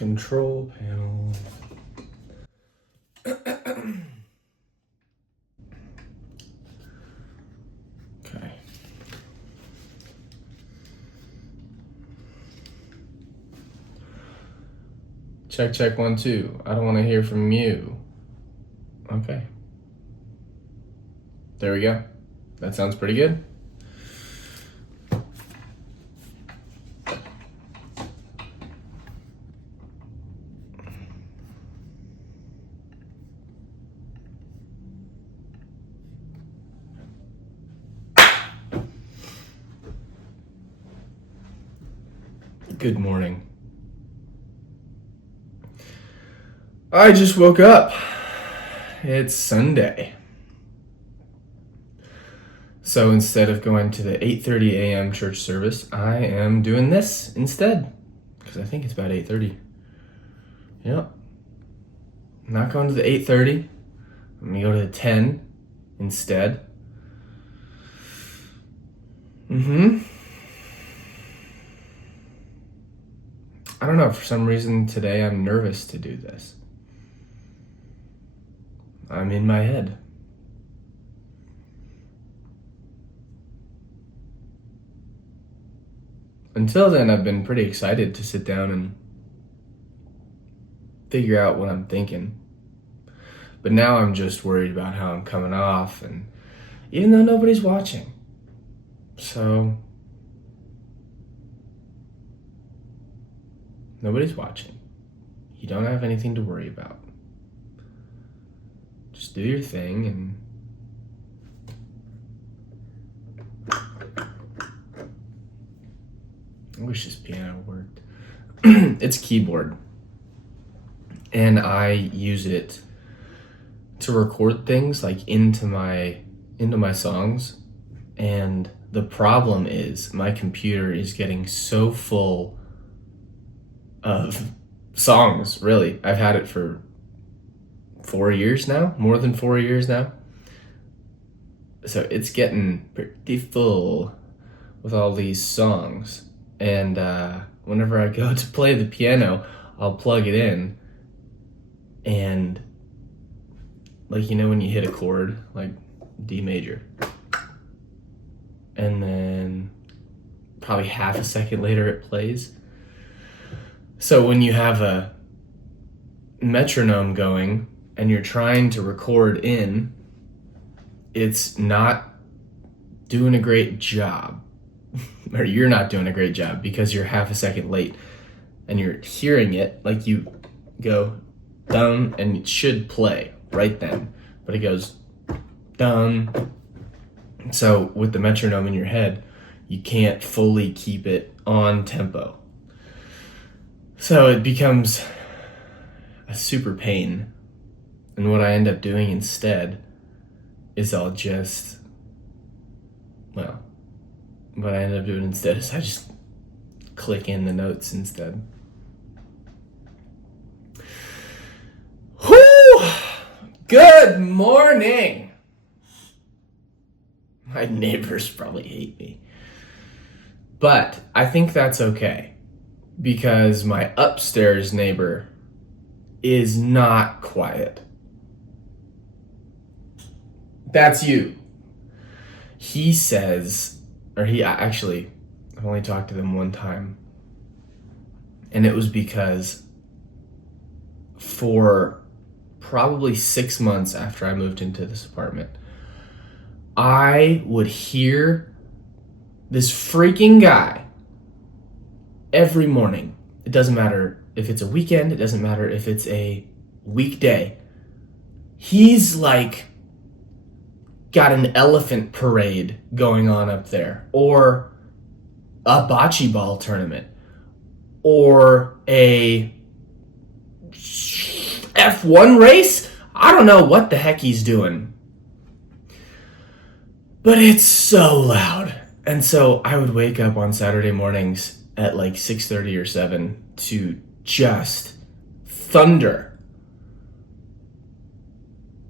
Control panel. Okay. Check, check, 1, 2. I don't want to hear from you. Okay. There we go. That sounds pretty good. Good morning. I just woke up. It's Sunday. So instead of going to the 8:30 a.m. church service, I am doing this instead. Because I think it's about 8:30. Yep. I'm not going to the 8:30. I'm going to go to the 10 instead. I don't know, for some reason today I'm nervous to do this. I'm in my head. Until then, I've been pretty excited to sit down and figure out what I'm thinking. But now I'm just worried about how I'm coming off, and even though nobody's watching. So, nobody's watching. You don't have anything to worry about. Just do your thing and I wish this piano worked. It's keyboard. And I use it to record things like into my songs. And the problem is my computer is getting so full of songs, really. I've had it for 4 years now, more than 4 years now. So it's getting pretty full with all these songs. And whenever I go to play the piano, I'll plug it in. And like, you know, when you hit a chord, like D major, and then probably half a second later it plays. So when you have a metronome going and you're trying to record in, it's not doing a great job. Or you're not doing a great job because you're half a second late and you're hearing it like you go dum and it should play right then, but it goes dum. So with the metronome in your head, you can't fully keep it on tempo. So it becomes a super pain. And what I end up doing instead is what I end up doing instead is I just click in the notes instead. Whoo! Good morning! My neighbors probably hate me. But I think that's okay, because my upstairs neighbor is not quiet. That's you. He says, I've only talked to them one time, and it was because for probably 6 months after I moved into this apartment, I would hear this freaking guy every morning. It doesn't matter if it's a weekend, it doesn't matter if it's a weekday. He's like got an elephant parade going on up there, or a bocce ball tournament, or a F1 race. I don't know what the heck he's doing, but it's so loud. And so I would wake up on Saturday mornings at like 6:30 or 7 to just thunder.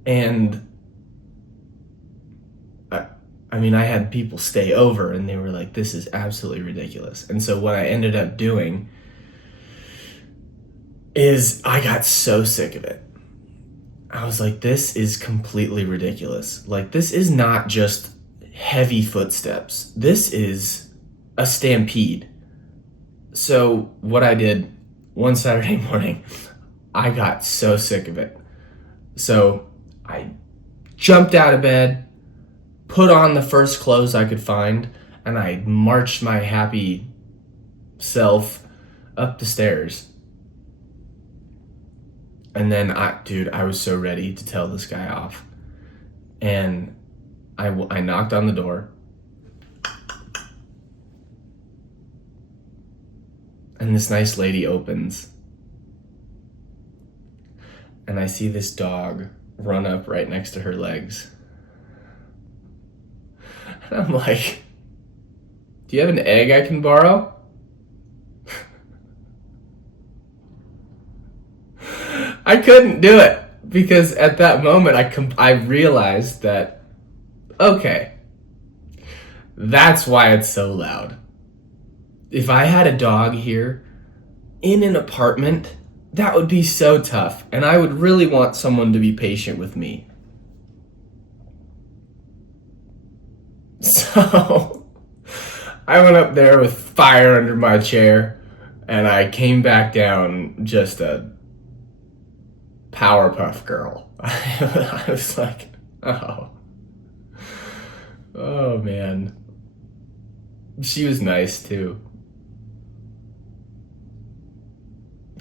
And I had people stay over and they were like, this is absolutely ridiculous. And so what I ended up doing is I got so sick of it. I was like, this is completely ridiculous. Like, this is not just heavy footsteps. This is a stampede. So what I did one Saturday morning, I got so sick of it. So I jumped out of bed, put on the first clothes I could find, and I marched my happy self up the stairs. And then I was so ready to tell this guy off. And I knocked on the door. And this nice lady opens. And I see this dog run up right next to her legs. And I'm like, do you have an egg I can borrow? I couldn't do it because at that moment I realized that, okay, that's why it's so loud. If I had a dog here in an apartment, that would be so tough, and I would really want someone to be patient with me. So I went up there with fire under my chair, and I came back down just a Powerpuff Girl. I was like, oh man. She was nice too.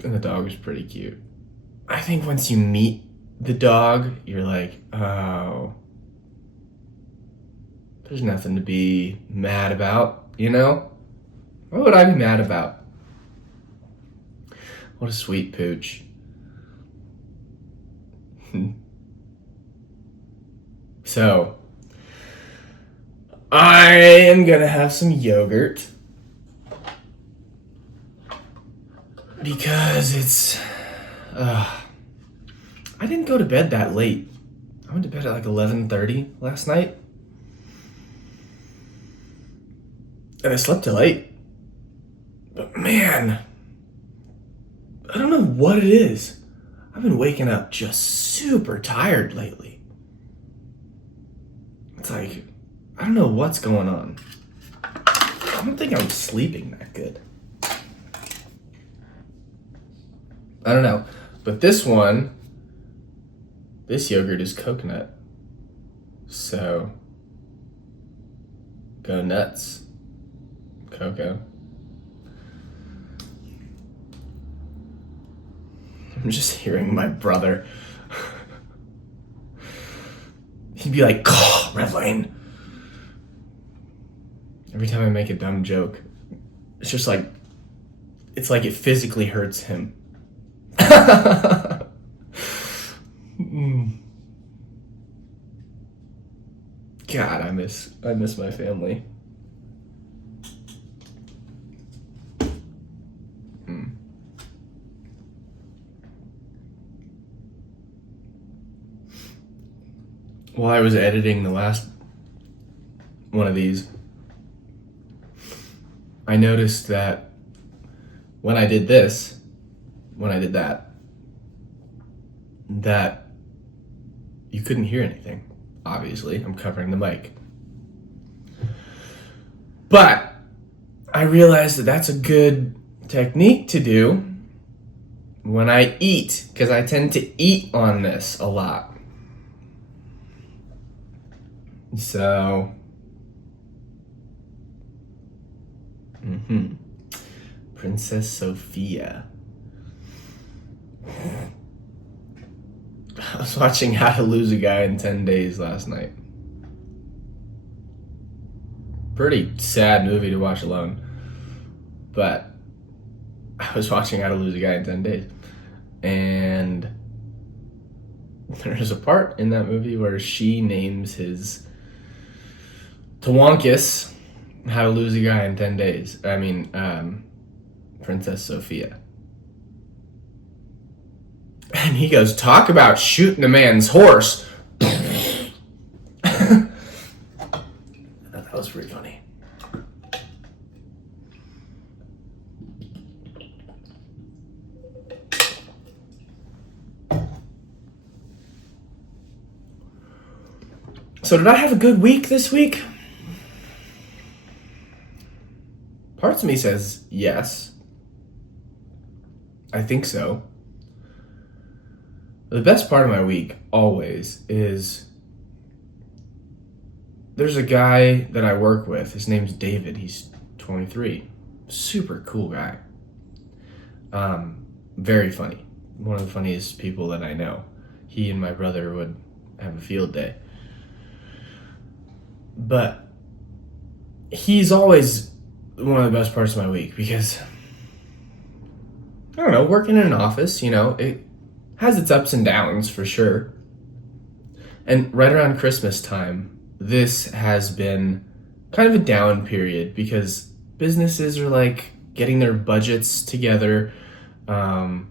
And the dog was pretty cute. I think once you meet the dog, you're like, oh, there's nothing to be mad about, you know? What would I be mad about? What a sweet pooch. So, I am gonna have some yogurt because it's, I didn't go to bed that late. I went to bed at like 11:30 last night. And I slept till 8. But man, I don't know what it is. I've been waking up just super tired lately. It's like, I don't know what's going on. I don't think I'm sleeping that good. I don't know. But this yogurt is coconut. So, go nuts, Coco. I'm just hearing my brother. He'd be like, oh, Red Lane. Every time I make a dumb joke, it's just like, it's like it physically hurts him. God, I miss my family. While I was editing the last one of these, I noticed that when I did that you couldn't hear anything. Obviously, I'm covering the mic. But I realized that that's a good technique to do when I eat, because I tend to eat on this a lot. So, Princess Sophia. I was watching How to Lose a Guy in 10 Days last night. Pretty sad movie to watch alone. But I was watching How to Lose a Guy in 10 Days. And there's a part in that movie where she names his Twonkus How to Lose a Guy in 10 Days. I mean, Princess Sophia. And he goes, talk about shooting a man's horse. I thought that was pretty funny. So did I have a good week this week? Parts of me says yes. I think so. The best part of my week always is there's a guy that I work with. His name's David. He's 23. Super cool guy. Very funny. One of the funniest people that I know. He and my brother would have a field day. But he's always one of the best parts of my week because, I don't know, working in an office, it has its ups and downs for sure. And right around Christmas time, this has been kind of a down period because businesses are like getting their budgets together, trying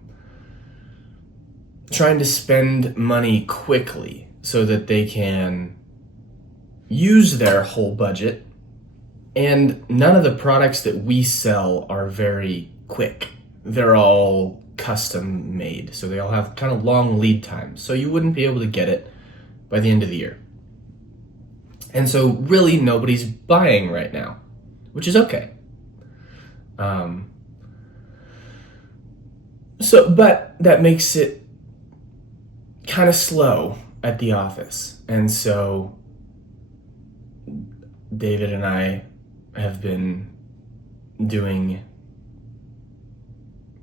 to spend money quickly so that they can use their whole budget. And none of the products that we sell are very quick. They're all custom made, so they all have kind of long lead times. So you wouldn't be able to get it by the end of the year. And so really nobody's buying right now, which is okay. But that makes it kind of slow at the office. And so David and I have been doing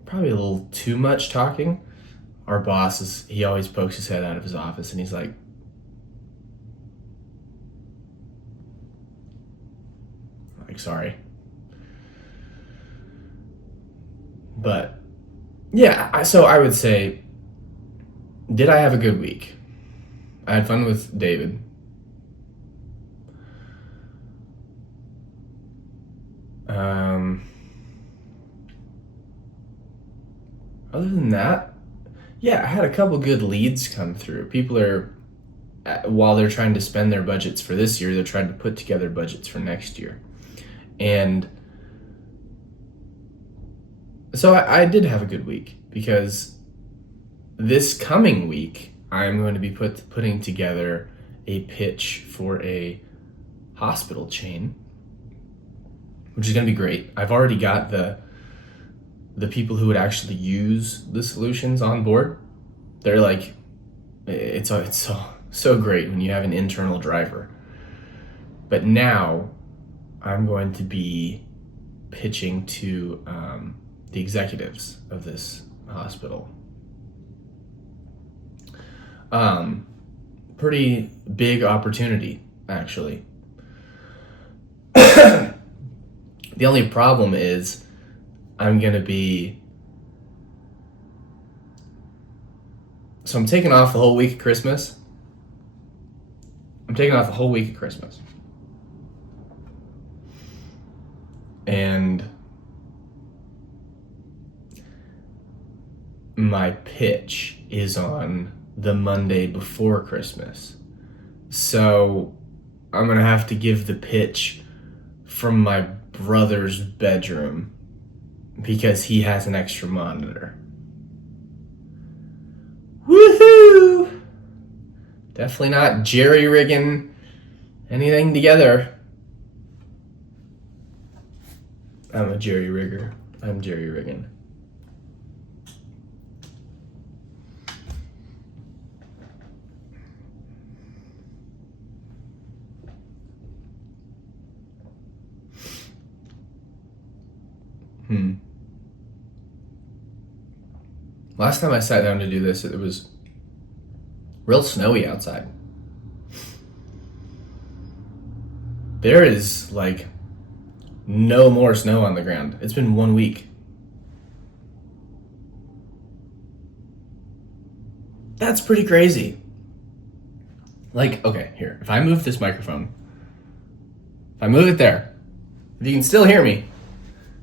probably a little too much talking. Our boss he always pokes his head out of his office and he's like, sorry. But yeah, so I would say, did I have a good week? I had fun with David. Other than that, yeah, I had a couple good leads come through. People are, while they're trying to spend their budgets for this year, they're trying to put together budgets for next year. And so I did have a good week because this coming week, I'm going to be putting together a pitch for a hospital chain, which is going to be great. I've already got the people who would actually use the solutions on board. They're like, it's so great when you have an internal driver. But now I'm going to be pitching to the executives of this hospital. Pretty big opportunity, actually. The only problem is I'm taking off the whole week of Christmas. And my pitch is on the Monday before Christmas. So I'm going to have to give the pitch from my brother's bedroom because he has an extra monitor. Woohoo! Definitely not jerry-rigging anything together. I'm a jerry-rigger. I'm jerry-rigging. Last time I sat down to do this, it was real snowy outside. There is like no more snow on the ground. It's been 1 week. That's pretty crazy. Like, okay, here. If I move this microphone, if I move it there, if you can still hear me,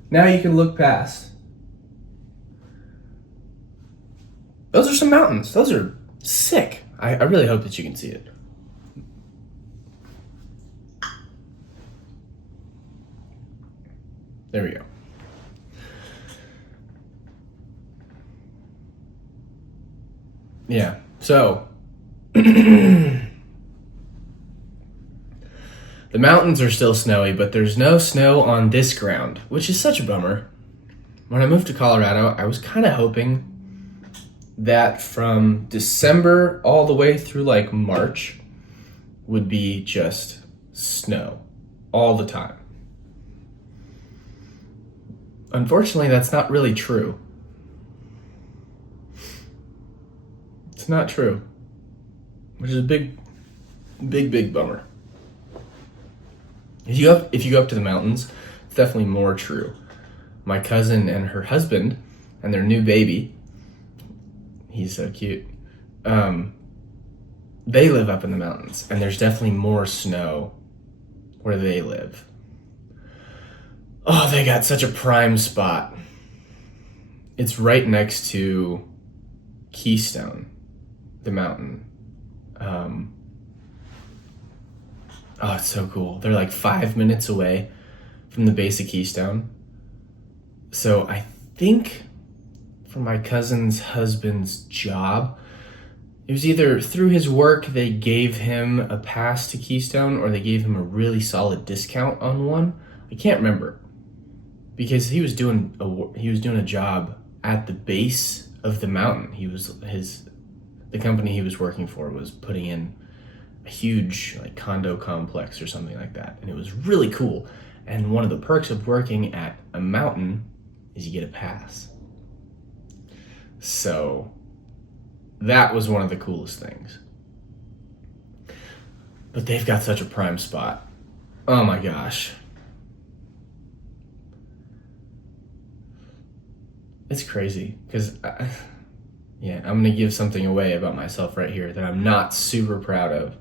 now you can look past. Those are some mountains. Those are sick. I really hope that you can see it. There we go. Yeah, so The mountains are still snowy, but there's no snow on this ground, which is such a bummer. When I moved to Colorado, I was kind of hoping that from December all the way through like March would be just snow all the time. Unfortunately, that's not really true. It's not true, which is a big bummer. If you go up to the mountains, it's definitely more true. My cousin and her husband and their new baby, he's so cute. They live up in the mountains, and there's definitely more snow where they live. Oh, they got such a prime spot. It's right next to Keystone, the mountain. Oh, it's so cool. They're like 5 minutes away from the base of Keystone. So I think for my cousin's husband's job, it was either through his work they gave him a pass to Keystone or they gave him a really solid discount on one. I can't remember because he was doing a job at the base of the mountain. The company he was working for was putting in a huge like condo complex or something like that, and it was really cool. And one of the perks of working at a mountain is you get a pass. So that was one of the coolest things. But they've got such a prime spot. Oh my gosh. It's crazy because I'm going to give something away about myself right here that I'm not super proud of.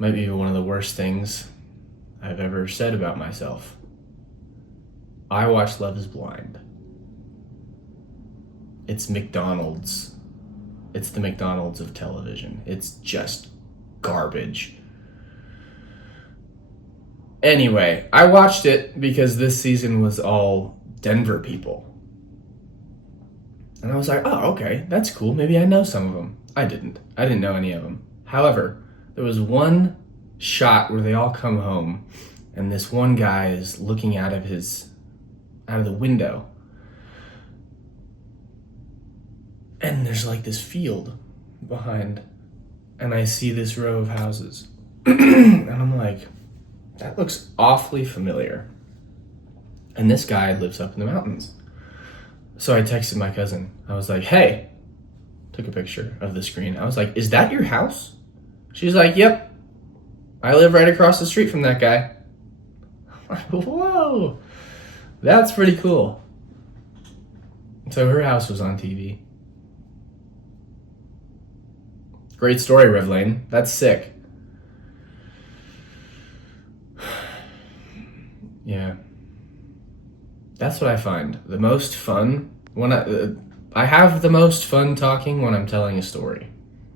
Might be one of the worst things I've ever said about myself. I watch Love is Blind. It's McDonald's. It's the McDonald's of television. It's just garbage. Anyway, I watched it because this season was all Denver people. And I was like, oh, okay, that's cool. Maybe I know some of them. I didn't know any of them. However, there was one shot where they all come home and this one guy is looking out of the window. And there's like this field behind, and I see this row of houses. And I'm like, that looks awfully familiar. And this guy lives up in the mountains. So I texted my cousin. I was like, hey, took a picture of the screen. I was like, is that your house? She's like, yep. I live right across the street from that guy. I'm like, whoa, that's pretty cool. So her house was on TV. Great story, Rev Lane. That's sick. Yeah. That's what I find the most fun when I have the most fun talking when I'm telling a story.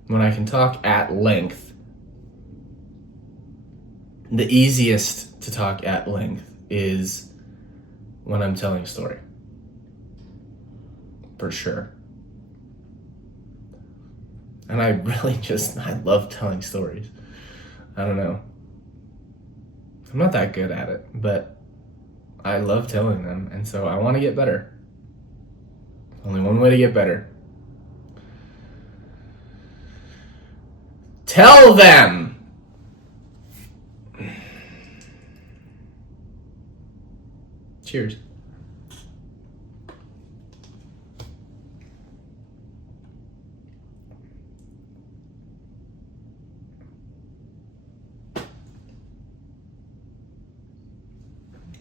When I can talk at length. The easiest to talk at length is when I'm telling a story. For sure. And I love telling stories. I don't know. I'm not that good at it, but I love telling them, and so I want to get better. Only one way to get better. Tell them! Cheers.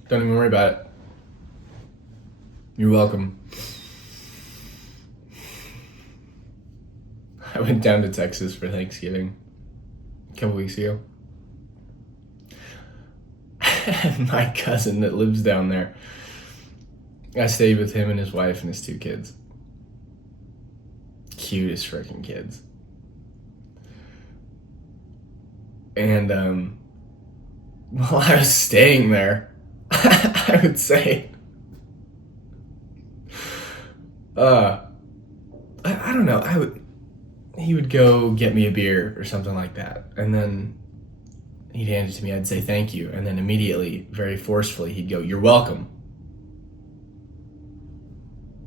Don't even worry about it. You're welcome. I went down to Texas for Thanksgiving a couple weeks ago. My cousin that lives down there, I stayed with him and his wife and his 2 kids. Cutest freaking kids. And while I was staying there, I would say, I don't know, he would go get me a beer or something like that. And then He'd hand it to me, I'd say thank you, and then immediately, very forcefully, he'd go, "You're welcome."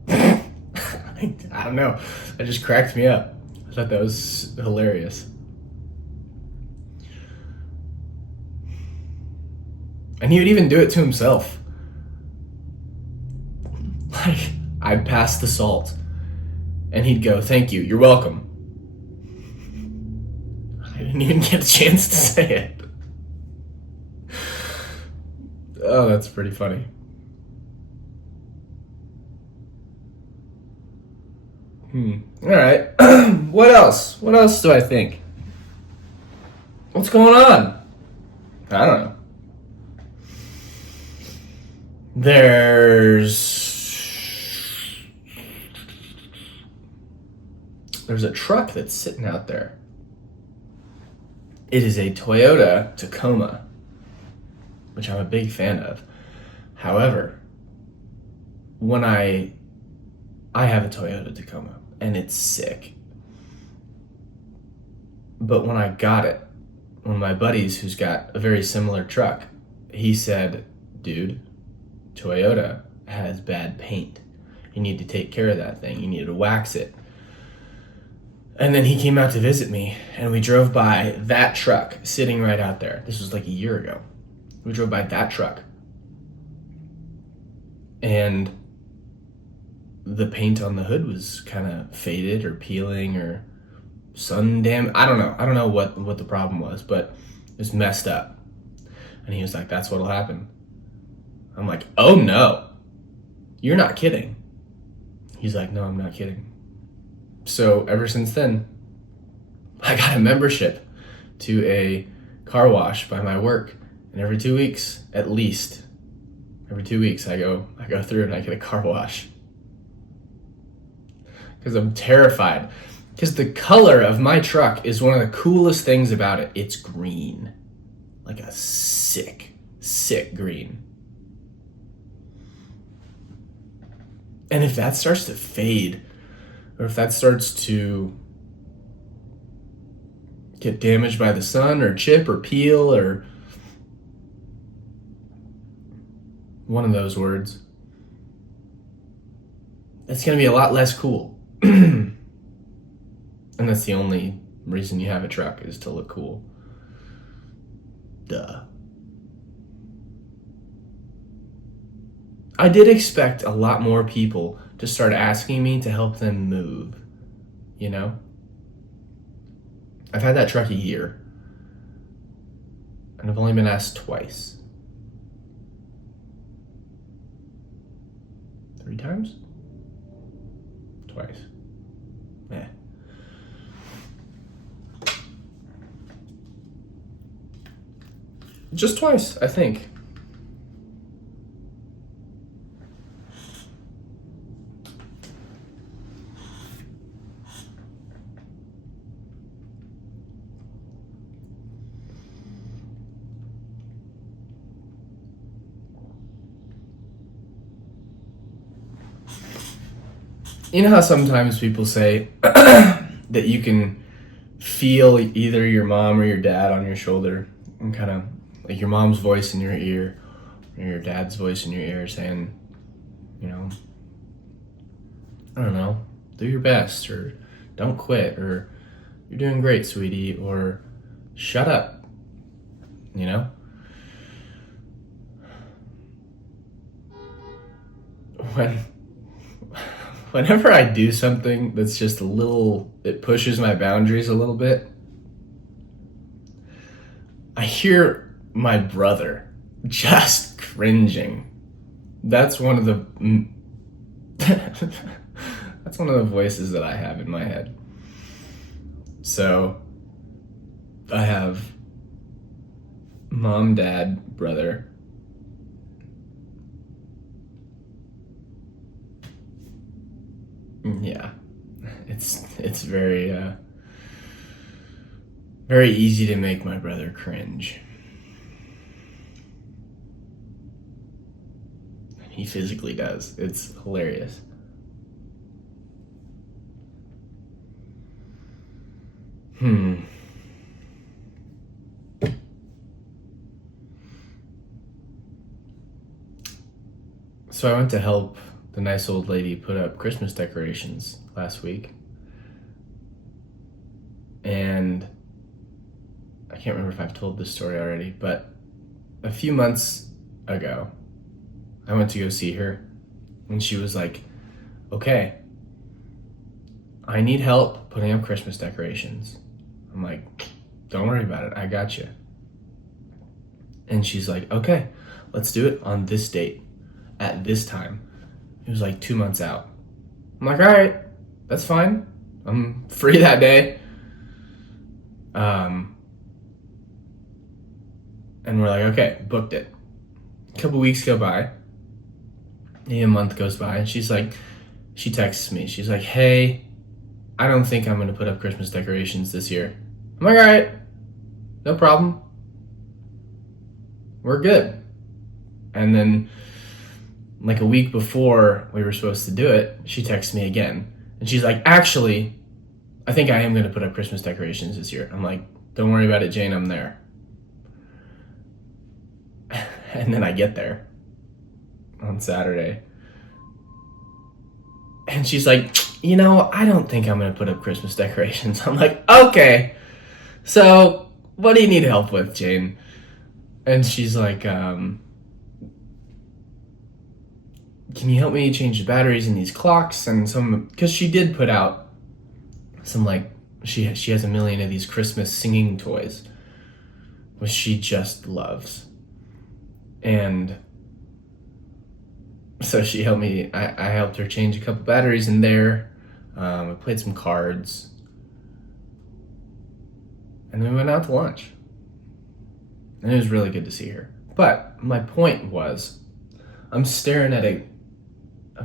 I don't know. That just cracked me up. I thought that was hilarious. And he would even do it to himself. Like, I'd pass the salt, and he'd go, "Thank you, you're welcome." I didn't even get a chance to say it. Oh, that's pretty funny. All right. What else? What else do I think? What's going on? I don't know. There's a truck that's sitting out there. It is a Toyota Tacoma, which I'm a big fan of. However, when I have a Toyota Tacoma and it's sick. But when I got it, one of my buddies who's got a very similar truck, he said, "Dude, Toyota has bad paint. You need to take care of that thing. You need to wax it." And then he came out to visit me, and we drove by that truck sitting right out there. This was like a year ago. We drove by that truck. And the paint on the hood was kind of faded or peeling or sun damage. I don't know what the problem was, but it was messed up. And he was like, "That's what'll happen." I'm like, "Oh no, you're not kidding." He's like, "No, I'm not kidding." So ever since then, I got a membership to a car wash by my work, and every 2 weeks, at least, every 2 weeks, I go through and I get a car wash. Because I'm terrified. Because the color of my truck is one of the coolest things about it. It's green. Like a sick green. And if that starts to fade, or if that starts to get damaged by the sun, or chip, or peel, or one of those words, it's going to be a lot less cool. And that's the only reason you have a truck, is to look cool. Duh. I did expect a lot more people to start asking me to help them move, you know? I've had that truck a year, and I've only been asked twice. 3 times? Twice. Yeah. Just twice, I think. You know how sometimes people say that you can feel either your mom or your dad on your shoulder, and kind of like your mom's voice in your ear or your dad's voice in your ear saying, you know, I don't know, do your best, or don't quit, or you're doing great, sweetie, or shut up, you know? Whenever I do something that's just a little, it pushes my boundaries a little bit, I hear my brother just cringing. That's one of the that's one of the voices that I have in my head. So I have mom, dad, brother. Yeah, it's very very easy to make my brother cringe. He physically does. It's hilarious. So I went to help the nice old lady put up Christmas decorations last week. And I can't remember if I've told this story already, but a few months ago, I went to go see her, and she was like, okay, I need help putting up Christmas decorations. I'm like, don't worry about it, I got you. And she's like, okay, let's do it on this date at this time. It was like 2 months out. I'm like, all right, that's fine. I'm free that day. And we're like, okay, booked it. A couple weeks go by. Maybe a month goes by, and she texts me. She's like, hey, I don't think I'm going to put up Christmas decorations this year. I'm like, all right, no problem. We're good. And then like a week before we were supposed to do it, she texts me again. And she's like, actually, I think I am going to put up Christmas decorations this year. I'm like, don't worry about it, Jane, I'm there. And then I get there on Saturday. And she's like, I don't think I'm going to put up Christmas decorations. I'm like, okay, so what do you need help with, Jane? And she's like, can you help me change the batteries in these clocks? And because she did put out some, like, she has a million of these Christmas singing toys, which she just loves. And so she helped me, I helped her change a couple batteries in there. We played some cards. And then we went out to lunch. And it was really good to see her. But my point was, I'm staring at a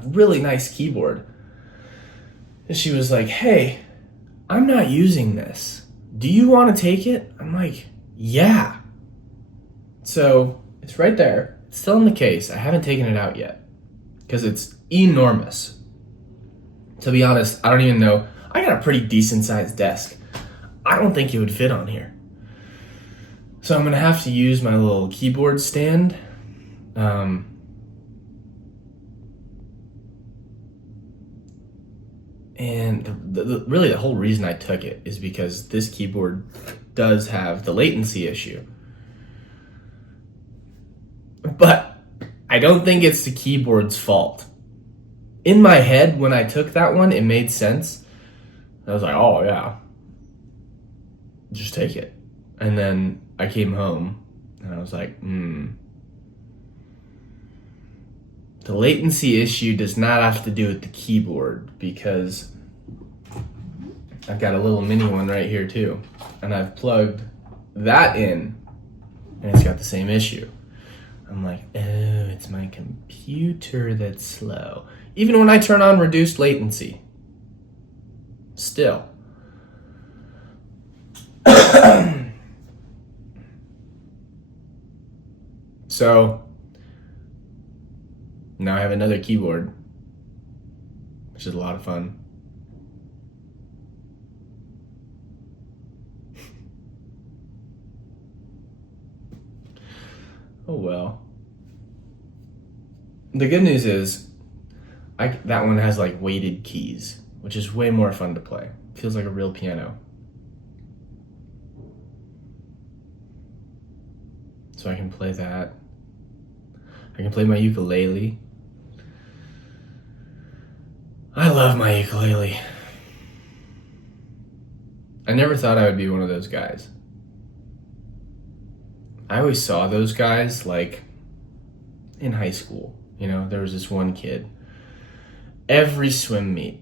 really nice keyboard. And she was like, hey, I'm not using this. Do you want to take it? I'm like, yeah. So it's right there. It's still in the case. I haven't taken it out yet because it's enormous. To be honest, I don't even know. I got a pretty decent sized desk. I don't think it would fit on here. So I'm going to have to use my little keyboard stand. And really the whole reason I took it is because this keyboard does have the latency issue. But I don't think it's the keyboard's fault. In my head, when I took that one, it made sense. I was like, oh yeah, just take it. And then I came home and I was like, the latency issue does not have to do with the keyboard, because I've got a little mini one right here too. And I've plugged that in and it's got the same issue. I'm like, oh, it's my computer that's slow. Even when I turn on reduced latency. Still. So now I have another keyboard, which is a lot of fun. Oh well. The good news is that one has like weighted keys, which is way more fun to play. Feels like a real piano. So I can play that. I can play my ukulele. I love my ukulele. I never thought I would be one of those guys. I always saw those guys like in high school. There was this one kid. Every swim meet,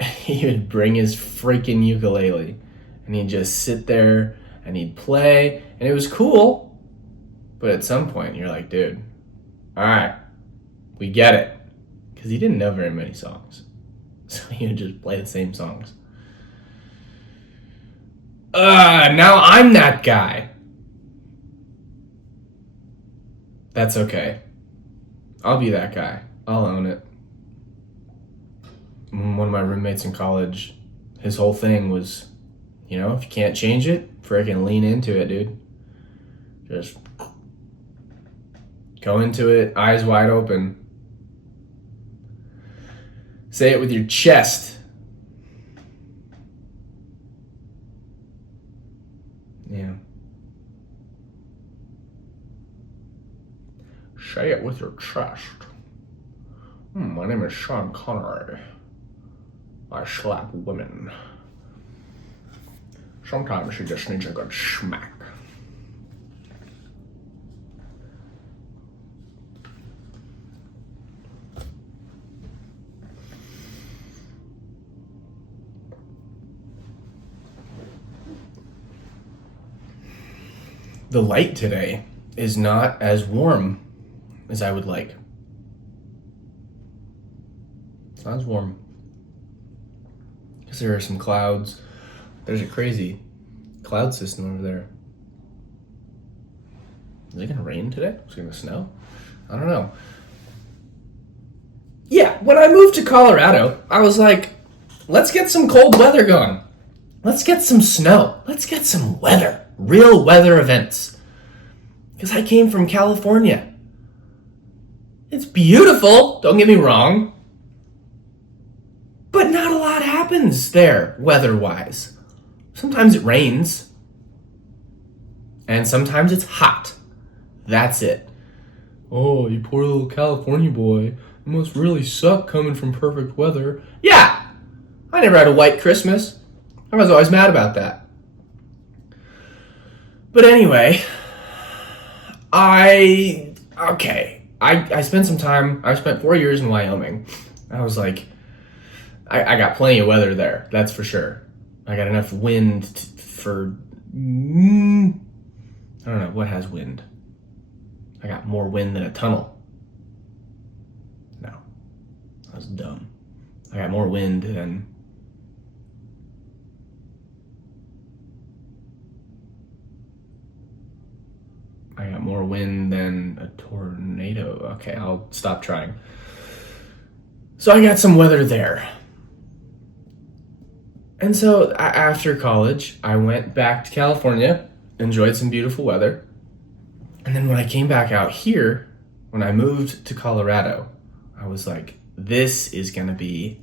he would bring his freaking ukulele and he'd just sit there and he'd play, and it was cool. But at some point, you're like, dude, all right, we get it. Because he didn't know very many songs. So he would just play the same songs. Now I'm that guy. That's okay. I'll be that guy. I'll own it. One of my roommates in college, his whole thing was, if you can't change it, freaking lean into it, dude. Just Go into it, eyes wide open. Say it with your chest. Yeah. Say it with your chest. My name is Sean Connery. I slap women. Sometimes she just needs a good smack. The light today is not as warm as I would like. It's not as warm. Because there are some clouds. There's a crazy cloud system over there. Is it gonna rain today? Is it gonna snow? I don't know. Yeah, when I moved to Colorado, I was like, let's get some cold weather going. Let's get some snow. Let's get some weather. Real weather events. Because I came from California. It's beautiful, don't get me wrong. But not a lot happens there, weather-wise. Sometimes it rains. And sometimes it's hot. That's it. Oh, you poor little California boy. It must really suck coming from perfect weather. Yeah! I never had a white Christmas. I was always mad about that. But anyway, I spent some time, I spent 4 years in Wyoming. I was like, I got plenty of weather there, that's for sure. I got enough wind for, I don't know, what has wind? I got more wind than a tunnel. No, that was dumb. I got more wind than... I got more wind than a tornado. Okay, I'll stop trying. So I got some weather there. And so after college, I went back to California, enjoyed some beautiful weather. And then when I came back out here, when I moved to Colorado, I was like, this is gonna be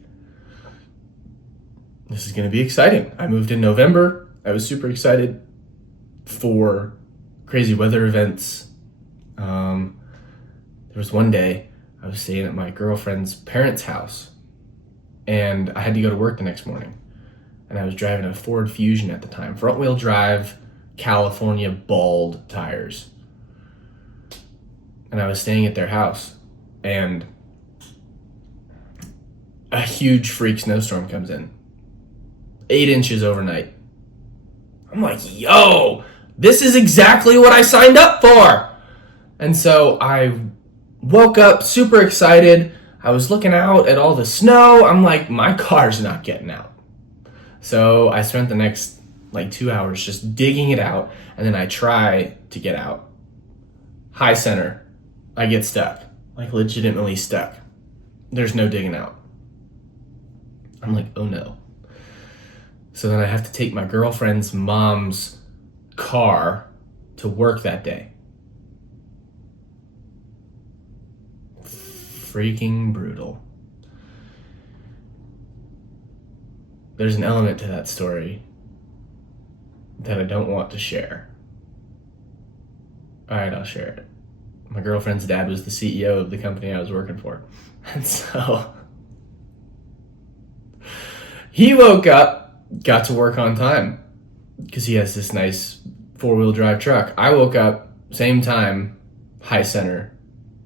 exciting. I moved in November. I was super excited for crazy weather events. There was one day I was staying at my girlfriend's parents' house and I had to go to work the next morning. And I was driving a Ford Fusion at the time, front wheel drive, California bald tires. And I was staying at their house and a huge freak snowstorm comes in. 8 inches overnight. I'm like, yo, this is exactly what I signed up for. And so I woke up super excited. I was looking out at all the snow. I'm like, my car's not getting out. So I spent the next 2 hours just digging it out. And then I try to get out. High center. I get stuck. Legitimately stuck. There's no digging out. I'm like, oh no. So then I have to take my girlfriend's mom's car to work that day. Freaking brutal. There's an element to that story that I don't want to share. Alright, I'll share it. My girlfriend's dad was the CEO of the company I was working for. And so he woke up, got to work on time because he has this nice 4-wheel drive truck. I woke up, same time, high center,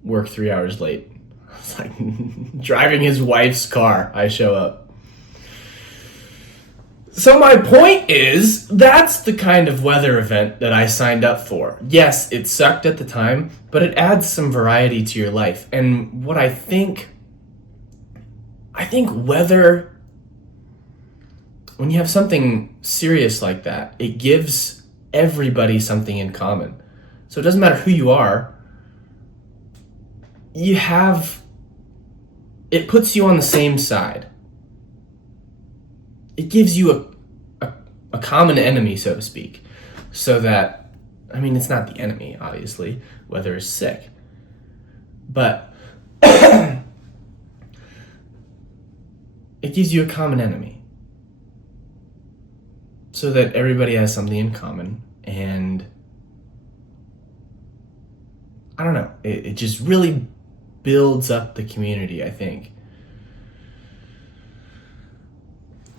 work 3 hours late. I was like, driving his wife's car, I show up. So my point is, that's the kind of weather event that I signed up for. Yes, it sucked at the time, but it adds some variety to your life. And what I think weather, when you have something serious like that, it gives everybody something in common. So it doesn't matter who you are, it puts you on the same side. It gives you a common enemy, so to speak. So that, it's not the enemy, obviously. Weather is sick. But it gives you a common enemy so that everybody has something in common. And I don't know, it just really builds up the community, I think.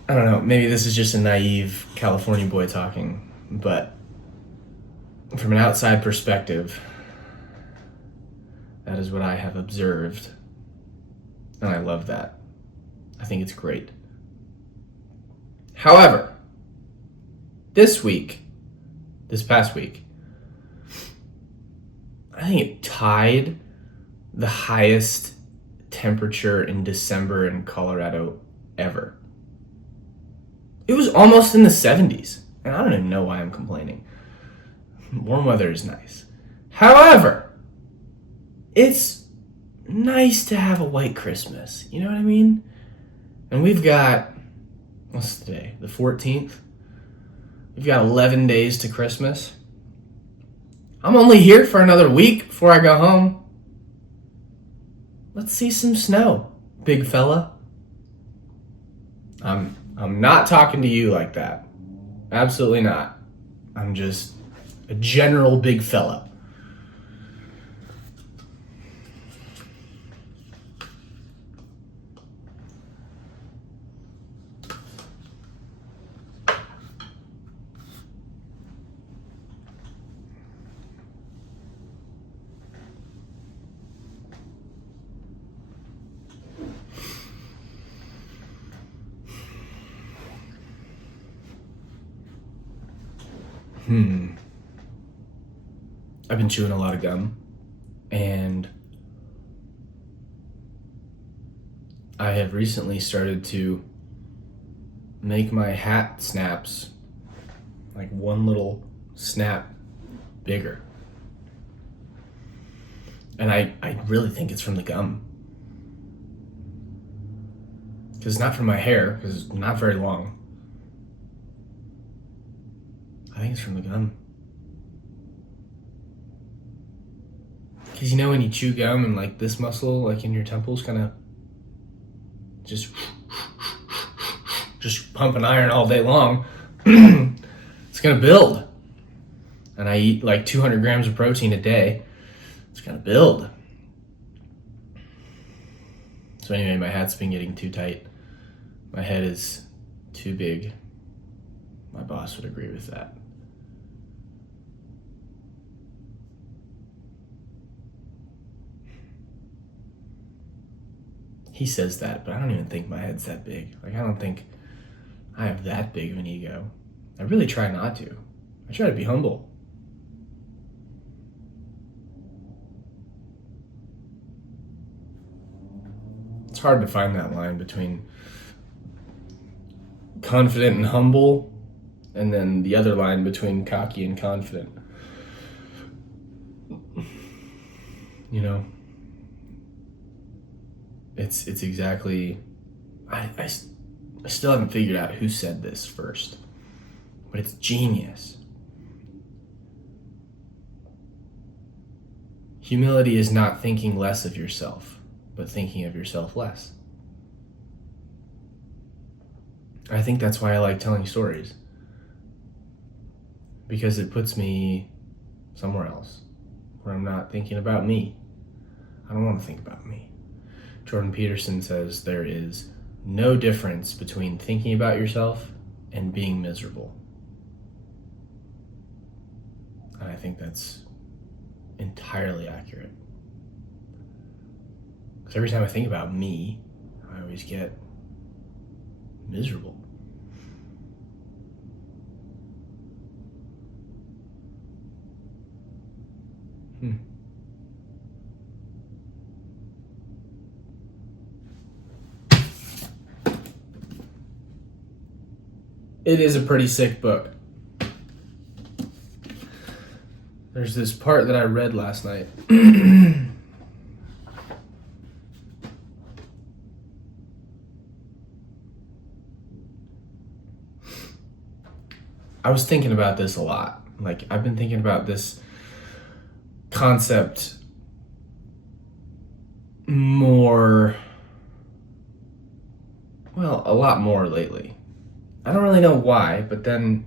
I don't know, maybe this is just a naive California boy talking, but from an outside perspective, that is what I have observed, and I love that. I think it's great. However, this past week, I think it tied the highest temperature in December in Colorado ever. It was almost in the 70s, and I don't even know why I'm complaining. Warm weather is nice. However, it's nice to have a white Christmas. You know what I mean? And we've got, what's today? The 14th? We've got 11 days to Christmas. I'm only here for another week before I go home. Let's see some snow, big fella. I'm not talking to you like that. Absolutely not. I'm just a general big fella. I've been chewing a lot of gum, and I have recently started to make my hat snaps, like one little snap, bigger. And I really think it's from the gum. Because it's not from my hair, because it's not very long. I think it's from the gum. Because you know when you chew gum and like this muscle, like in your temples, kind of just pumping iron all day long, it's going to build. And I eat like 200 grams of protein a day. It's going to build. So anyway, my hat's been getting too tight. My head is too big. My boss would agree with that. He says that, but I don't even think my head's that big. Like, I don't think I have that big of an ego. I really try not to. I try to be humble. It's hard to find that line between confident and humble, and then the other line between cocky and confident. You know? It's exactly, I still haven't figured out who said this first, but it's genius. Humility is not thinking less of yourself, but thinking of yourself less. I think that's why I like telling stories, because it puts me somewhere else, where I'm not thinking about me. I don't want to think about me. Jordan Peterson says there is no difference between thinking about yourself and being miserable. And I think that's entirely accurate. Because every time I think about me, I always get miserable. It is a pretty sick book. There's this part that I read last night. I was thinking about this a lot. Like, I've been thinking about this concept more, well, a lot more lately. I don't really know why, but then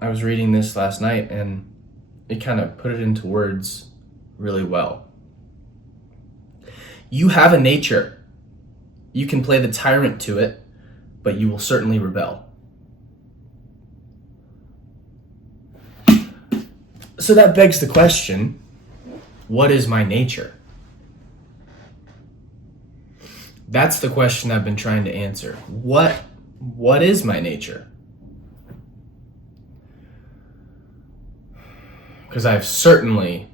I was reading this last night and it kind of put it into words really well. You have a nature. You can play the tyrant to it, but you will certainly rebel. So that begs the question, what is my nature? That's the question I've been trying to answer. What is my nature? Because I've certainly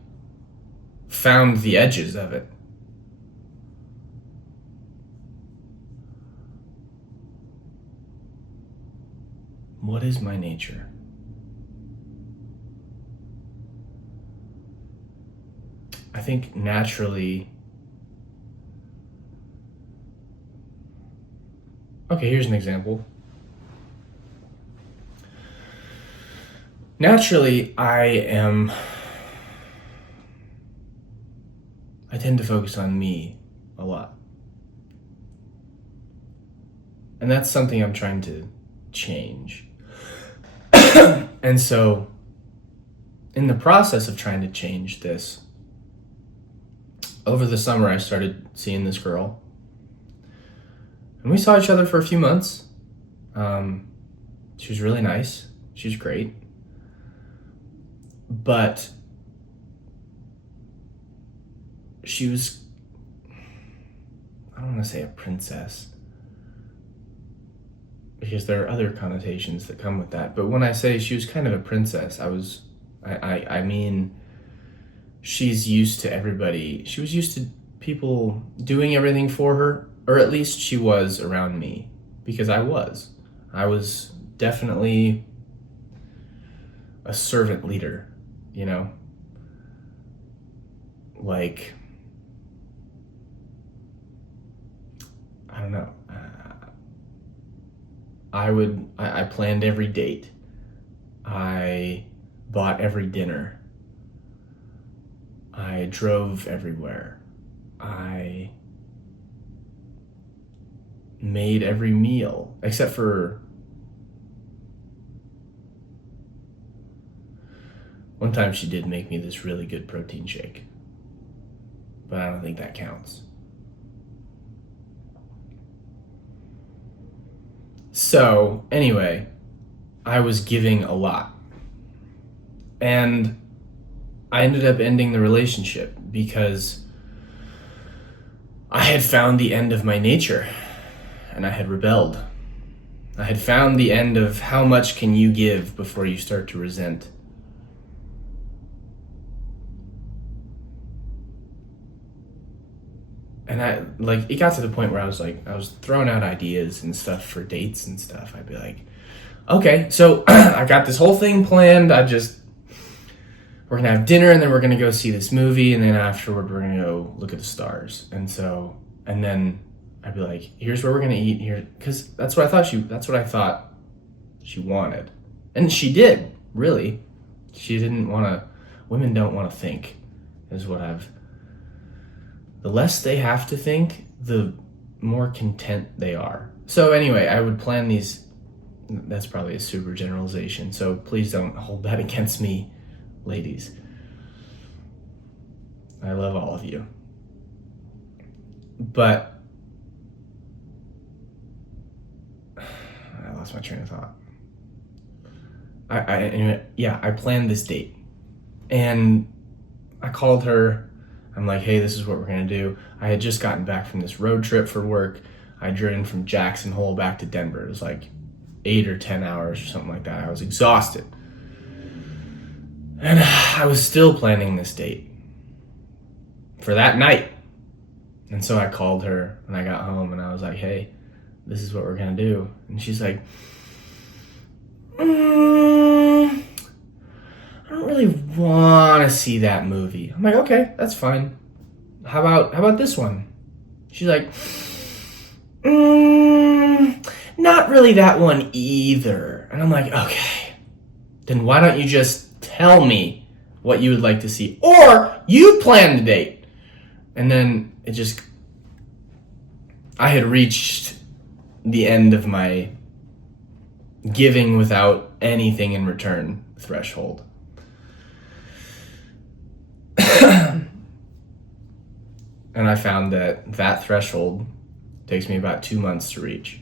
found the edges of it. What is my nature? I think naturally... Okay, here's an example. Naturally, I tend to focus on me a lot. And that's something I'm trying to change. And so, in the process of trying to change this, over the summer I started seeing this girl. And we saw each other for a few months. She was really nice. She was great. But she was, I don't want to say a princess, because there are other connotations that come with that. But when I say she was kind of a princess, I mean, she's used to everybody. She was used to people doing everything for her, or at least she was around me, because I was definitely a servant leader, you know? Like, I don't know. I planned every date. I bought every dinner. I drove everywhere. I made every meal, except for one time she did make me this really good protein shake, but I don't think that counts. So, anyway, I was giving a lot. And I ended up ending the relationship because I had found the end of my nature and I had rebelled. I had found the end of how much can you give before you start to resent. And it got to the point where I was throwing out ideas and stuff for dates and stuff. I'd be like, okay, so I got this whole thing planned. We're gonna have dinner and then we're gonna go see this movie and then afterward we're gonna go look at the stars. And then I'd be like, here's where we're gonna eat here, because that's what I thought she wanted. And she did, really. She didn't wanna, women don't wanna think, is what the less they have to think, the more content they are. So anyway, I would plan these, that's probably a super generalization, so please don't hold that against me, ladies. I love all of you. But, I lost my train of thought. I planned this date. And I called her. I'm like, hey, this is what we're gonna do. I had just gotten back from this road trip for work. I driven from Jackson Hole back to Denver. It was like 8 or 10 hours or something like that. I was exhausted. And I was still planning this date for that night. And so I called her when I got home and I was like, hey, this is what we're gonna do. And she's like, I don't really want to see that movie. I'm like, okay, that's fine. How about this one? She's like, not really that one either. And I'm like, okay, then why don't you just tell me what you would like to see? Or you plan the date. And then it just I had reached the end of my giving without anything in return threshold. And I found that threshold takes me about 2 months to reach.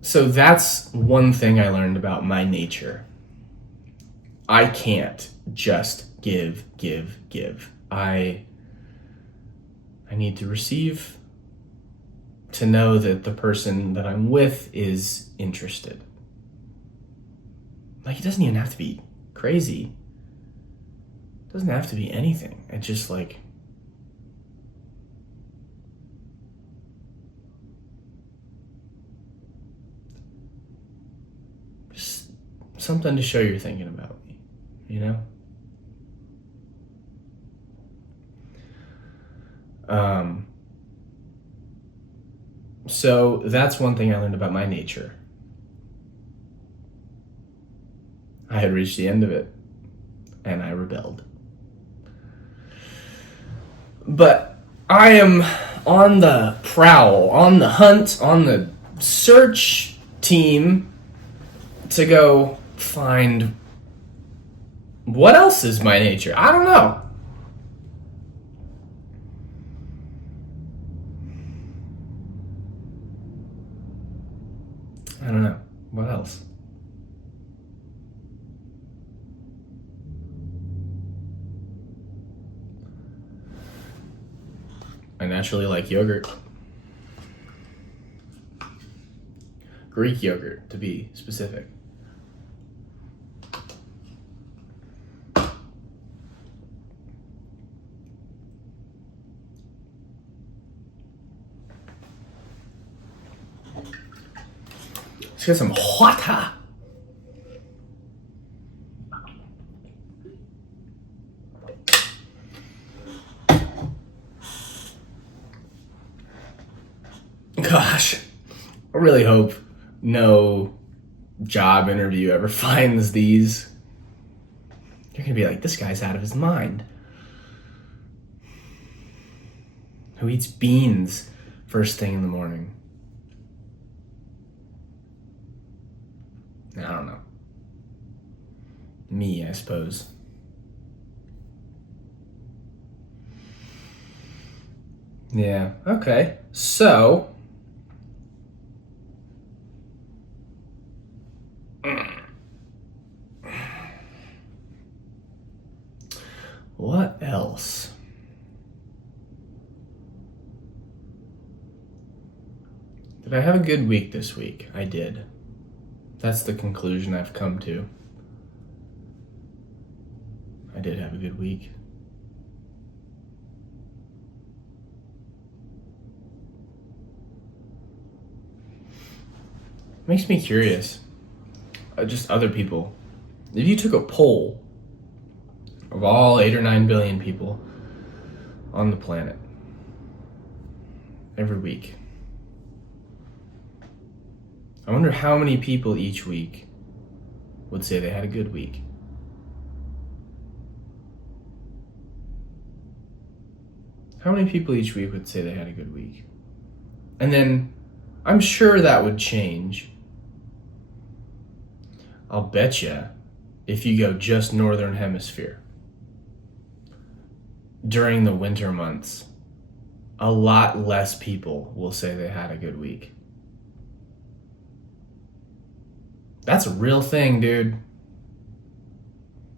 So that's one thing I learned about my nature. I can't just give. I need to receive, to know that the person that I'm with is interested. Like, it doesn't even have to be crazy. It doesn't have to be anything. It's just like, just something to show you're thinking about me, you know? So that's one thing I learned about my nature. I had reached the end of it, and I rebelled. But I am on the prowl, on the hunt, on the search team to go find what else is my nature. I don't know. I don't know. What else? I naturally like yogurt. Greek yogurt, to be specific. Let's get some water. Gosh, I really hope no job interview ever finds these. You're gonna be like, this guy's out of his mind. Who eats beans first thing in the morning? I don't know. Me, I suppose. Yeah, okay. So, what else? Did I have a good week this week? I did. That's the conclusion I've come to. I did have a good week. Makes me curious. Just other people. If you took a poll of all 8 or 9 billion people on the planet every week, I wonder how many people each week would say they had a good week. How many people each week would say they had a good week? And then I'm sure that would change. I'll bet you if you go just northern hemisphere during the winter months, a lot less people will say they had a good week. That's a real thing, dude.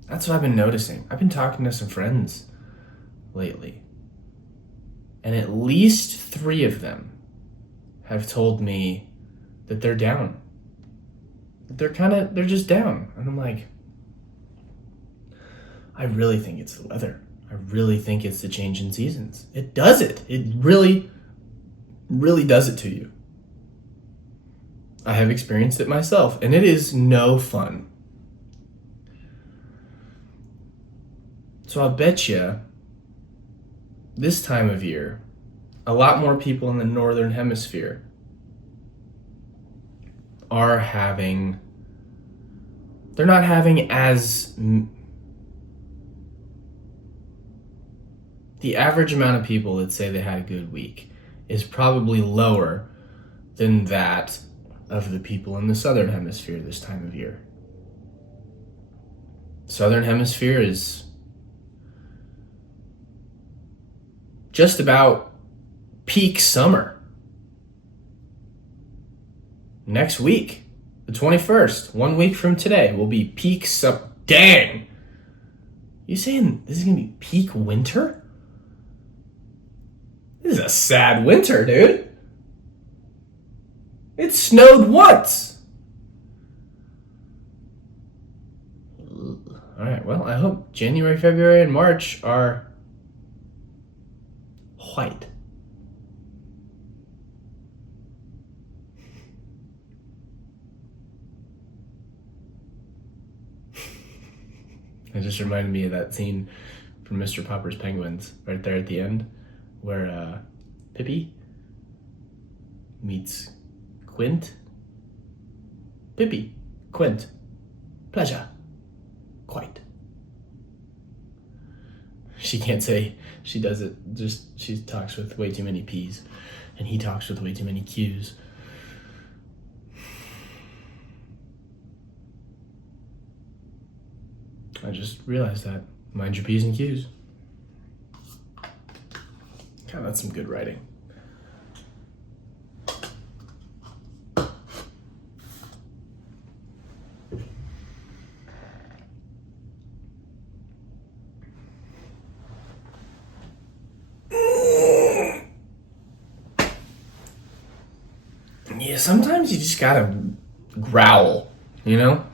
That's what I've been noticing. I've been talking to some friends lately, and at least 3 of them have told me that they're down. They're just down. And I'm like, I really think it's the weather. I really think it's the change in seasons. It does it. It really, really does it to you. I have experienced it myself, and it is no fun. So I'll bet you this time of year, a lot more people in the northern hemisphere are having they're not having the average amount of people that say they had a good week is probably lower than that of the people in the Southern Hemisphere this time of year. Southern Hemisphere is just about peak summer. Next week, the 21st, 1 week from today, will be peak summer. Dang! You saying this is gonna be peak winter? This is a sad winter, dude. It snowed once. All right, well, I hope January, February, and March are white. It just reminded me of that scene from Mr. Popper's Penguins right there at the end where Pippi meets Quint. Pippi, Quint, pleasure, quite. She can't say she does it, just she talks with way too many P's and he talks with way too many Q's. I just realized that. Mind your P's and Q's. God, that's some good writing. Yeah, sometimes you just gotta growl, you know?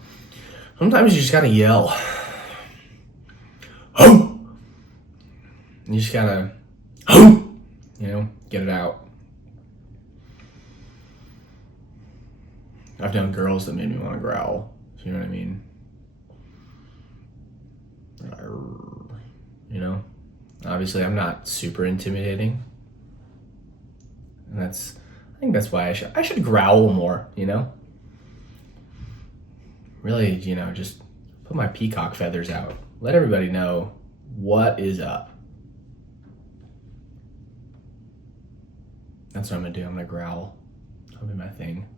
Sometimes you just gotta yell. Oh! You just gotta, you know, get it out. I've known girls that made me want to growl. You know what I mean? You know? Obviously, I'm not super intimidating. And I think that's why I should growl more, you know? Really, you know, just put my peacock feathers out. Let everybody know what is up. That's what I'm gonna do. I'm gonna growl. That'll be my thing.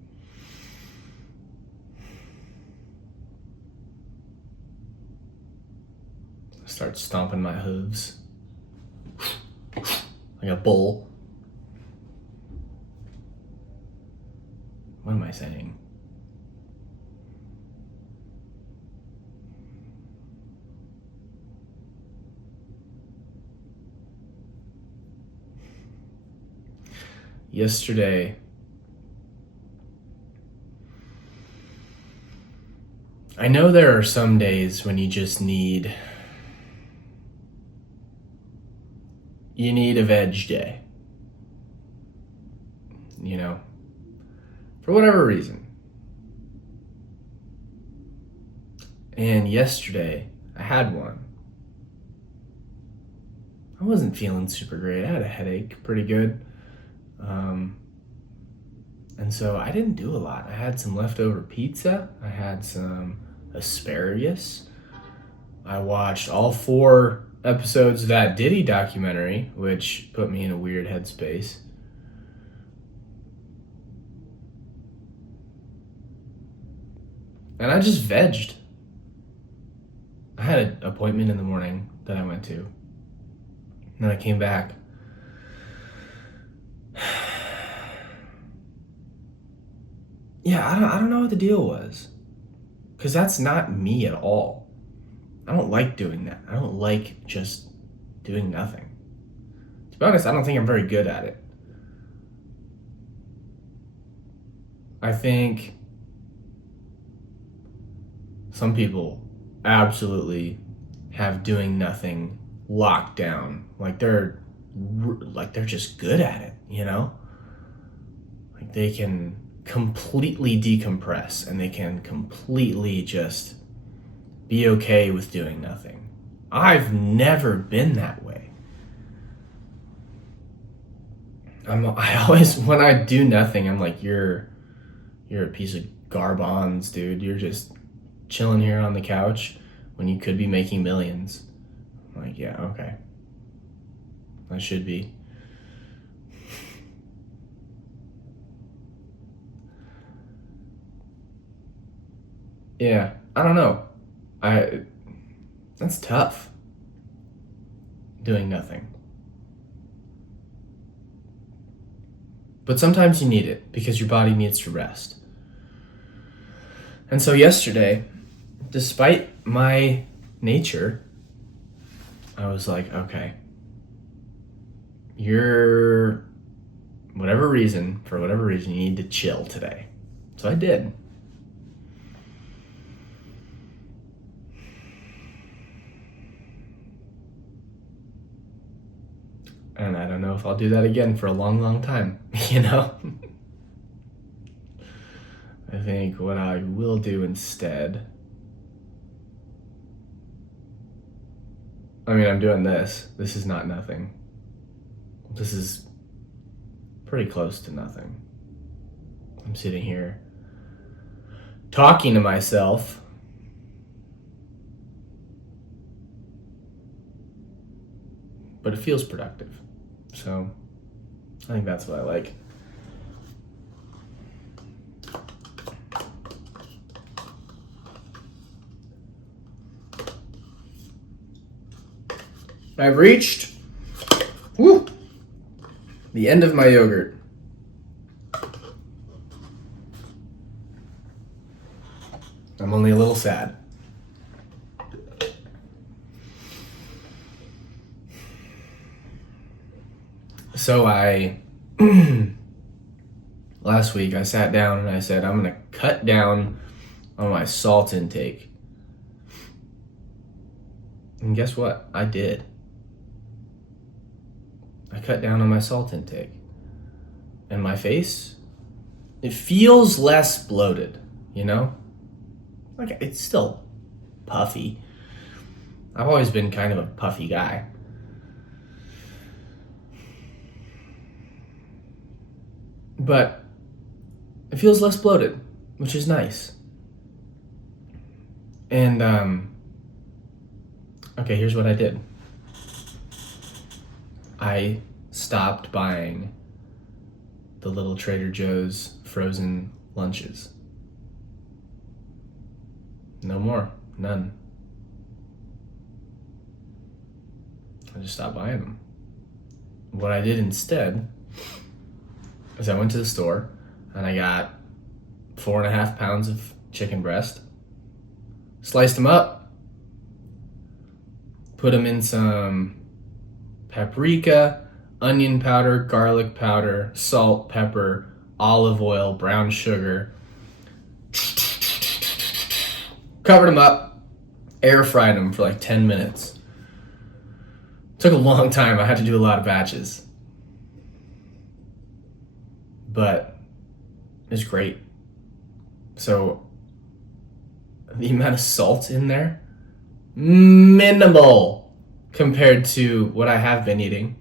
Start stomping my hooves like a bull. What am I saying? Yesterday, I know there are some days when you just need a veg day. You know, for whatever reason. And yesterday, I had one. I wasn't feeling super great. I had a headache pretty good. And so I didn't do a lot. I had some leftover pizza. I had some asparagus. I watched all 4 episodes of that Diddy documentary, which put me in a weird headspace. And I just vegged. I had an appointment in the morning that I went to. And then I came back. Yeah, I don't know what the deal was. Because that's not me at all. I don't like doing that. I don't like just doing nothing. To be honest, I don't think I'm very good at it. I think some people absolutely have doing nothing locked down. Like they're just good at it, you know? Like they can completely decompress and they can completely just be okay with doing nothing. I've never been that way. I always, when I do nothing, I'm like, you're a piece of garbons, dude. You're just chilling here on the couch when you could be making millions. I'm like, yeah, okay. I should be. Yeah, I don't know. That's tough. Doing nothing. But sometimes you need it because your body needs to rest. And so yesterday, despite my nature, I was like, okay, for whatever reason, you need to chill today. So I did. And I don't know if I'll do that again for a long, long time, you know? I think what I will do instead, I'm doing this. This is not nothing. This is pretty close to nothing. I'm sitting here talking to myself. But it feels productive. So I think that's what I like. I've reached the end of my yogurt. I'm only a little sad. So last week I sat down and I said, I'm going to cut down on my salt intake. And guess what? I did. I cut down on my salt intake. And my face, it feels less bloated, you know? Like, it's still puffy. I've always been kind of a puffy guy. But it feels less bloated, which is nice. And, okay, here's what I did. I stopped buying the little Trader Joe's frozen lunches. No more. None. I just stopped buying them. What I did instead is I went to the store and I got 4.5 pounds of chicken breast, sliced them up, put them in some paprika, onion powder, garlic powder, salt, pepper, olive oil, brown sugar, covered them up, air fried them for like 10 minutes. Took a long time. I had to do a lot of batches. But it's great. So the amount of salt in there, minimal compared to what I have been eating.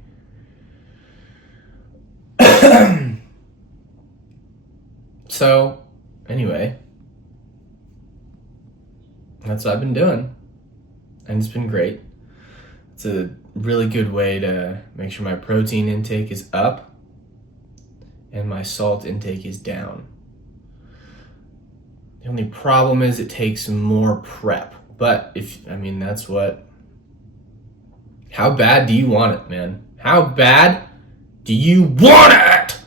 So anyway, that's what I've been doing. And it's been great. It's a really good way to make sure my protein intake is up and my salt intake is down. The only problem is it takes more prep. But that's what... How bad do you want it, man? How bad do you want it?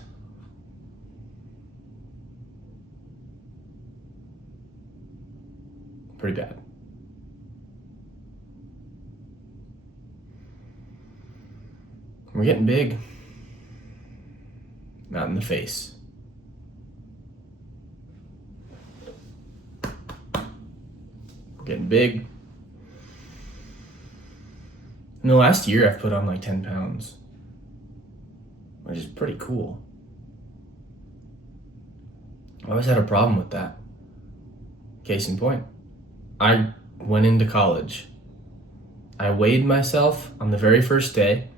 Pretty bad. We're getting big. Not in the face. We're getting big. In the last year, I've put on like 10 pounds, which is pretty cool. I always had a problem with that. Case in point, I went into college. I weighed myself on the very first day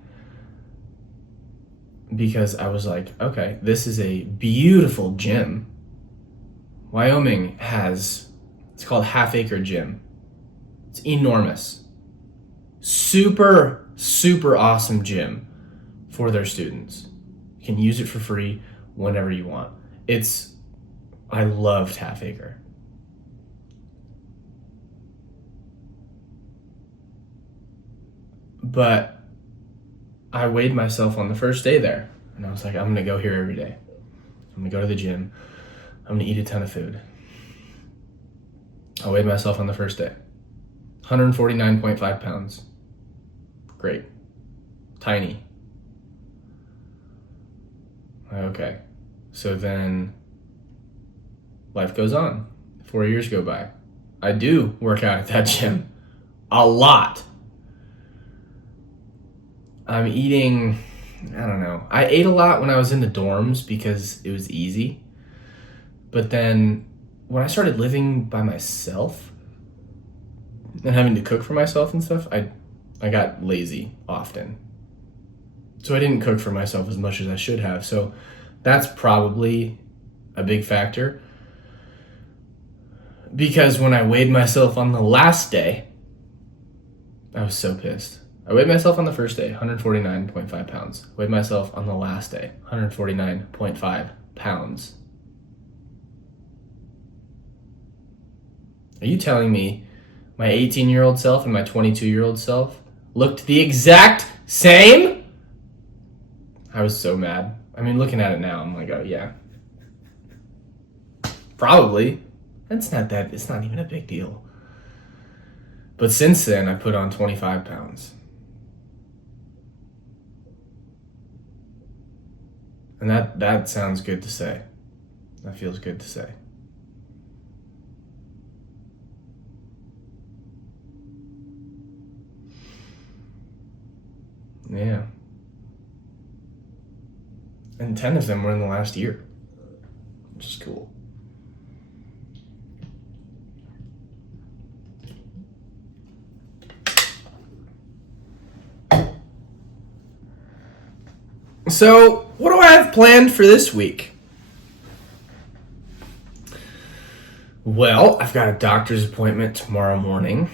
because I was like, okay, this is a beautiful gym. Wyoming has It's called Half Acre Gym. It's enormous. Super, super awesome gym for their students. You can use it for free whenever you want. I loved Half Acre. But I weighed myself on the first day there. And I was like, I'm going to go here every day. I'm going to go to the gym. I'm going to eat a ton of food. I weighed myself on the first day. 149.5 pounds. Great. Tiny. Okay. So then life goes on. 4 years go by. I do work out at that gym. A lot. I'm eating, I don't know. I ate a lot when I was in the dorms because it was easy. But then when I started living by myself and having to cook for myself and stuff, I got lazy often. So I didn't cook for myself as much as I should have. So that's probably a big factor. Because when I weighed myself on the last day, I was so pissed. I weighed myself on the first day, 149.5 pounds. Weighed myself on the last day, 149.5 pounds. Are you telling me my 18-year-old self and my 22-year-old self looked the exact same? I was so mad. I mean, looking at it now, I'm like, oh yeah. Probably. It's not even a big deal. But since then, I put on 25 pounds. And that sounds good to say. That feels good to say. Yeah. And 10 of them were in the last year, which is cool. So, what do I have planned for this week? Well, I've got a doctor's appointment tomorrow morning.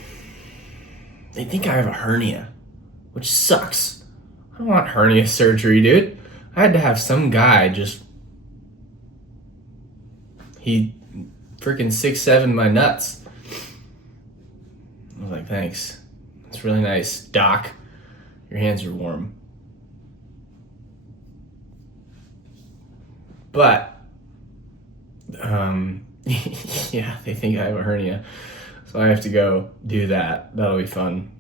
They think I have a hernia, which sucks. I don't want hernia surgery, dude. I had to have some guy he freaking 6'7" my nuts. I was like, thanks. It's really nice, doc. Your hands are warm. But, yeah, they think I have a hernia. So I have to go do that. That'll be fun.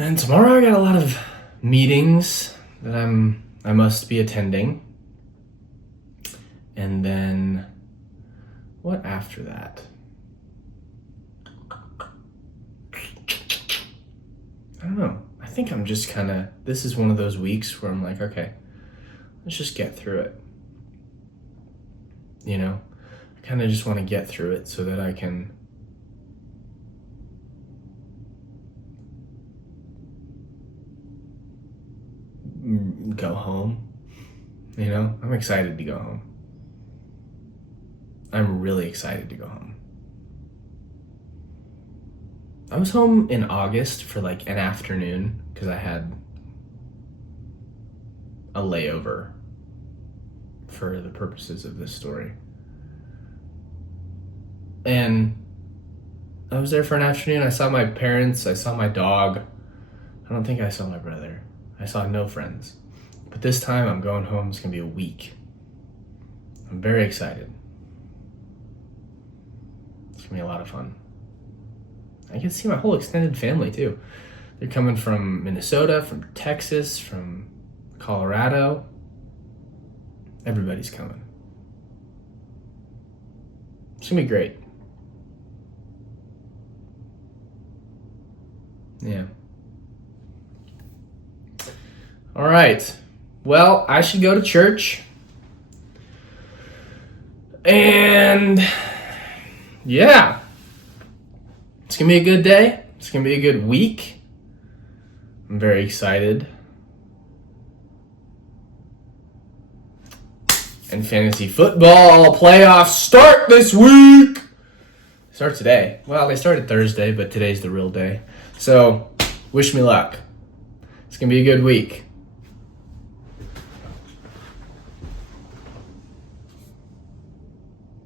And tomorrow I got a lot of meetings that I must be attending. And then, what after that? I don't know. I think I'm just this is one of those weeks where I'm like, okay, let's just get through it. You know? I kind of just want to get through it so that I can go home. You know? I'm excited to go home. I'm really excited to go home. I was home in August for like an afternoon because I had a layover for the purposes of this story. And I was there for an afternoon. I saw my parents. I saw my dog. I don't think I saw my brother. I saw no friends. But this time I'm going home. It's going to be a week. I'm very excited. It's going to be a lot of fun. I can see my whole extended family too. They're coming from Minnesota, from Texas, from Colorado. Everybody's coming. It's gonna be great. Yeah. All right. Well, I should go to church. And yeah. It's going to be a good day. It's going to be a good week. I'm very excited. And fantasy football playoffs start this week. Start today. Well, they started Thursday, but today's the real day. So, wish me luck. It's going to be a good week.